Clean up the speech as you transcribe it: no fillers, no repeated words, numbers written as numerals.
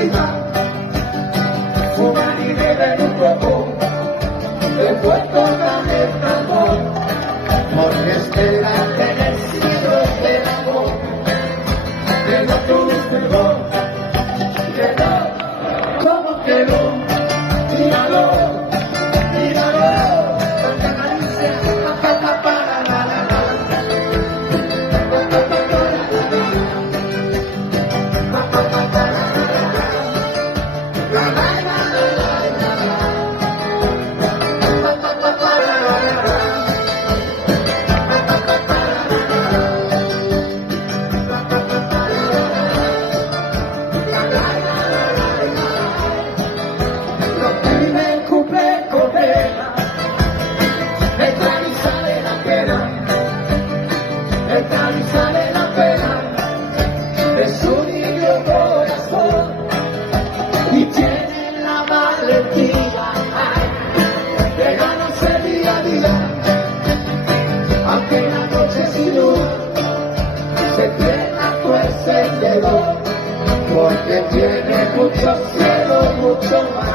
felicidad, fumar y beber un poco, después tocar el tambor, porque espera en el cielo del amor, que no tuviste vos, que no, ¿cómo que no? Míralo, míralo, tanta caricia, para la la la. Sale la pena de su niño corazón y tiene la valentía de ganarse día a día, aunque la noche sin luz se tiene pues el dedo, porque tiene mucho cielo, mucho más.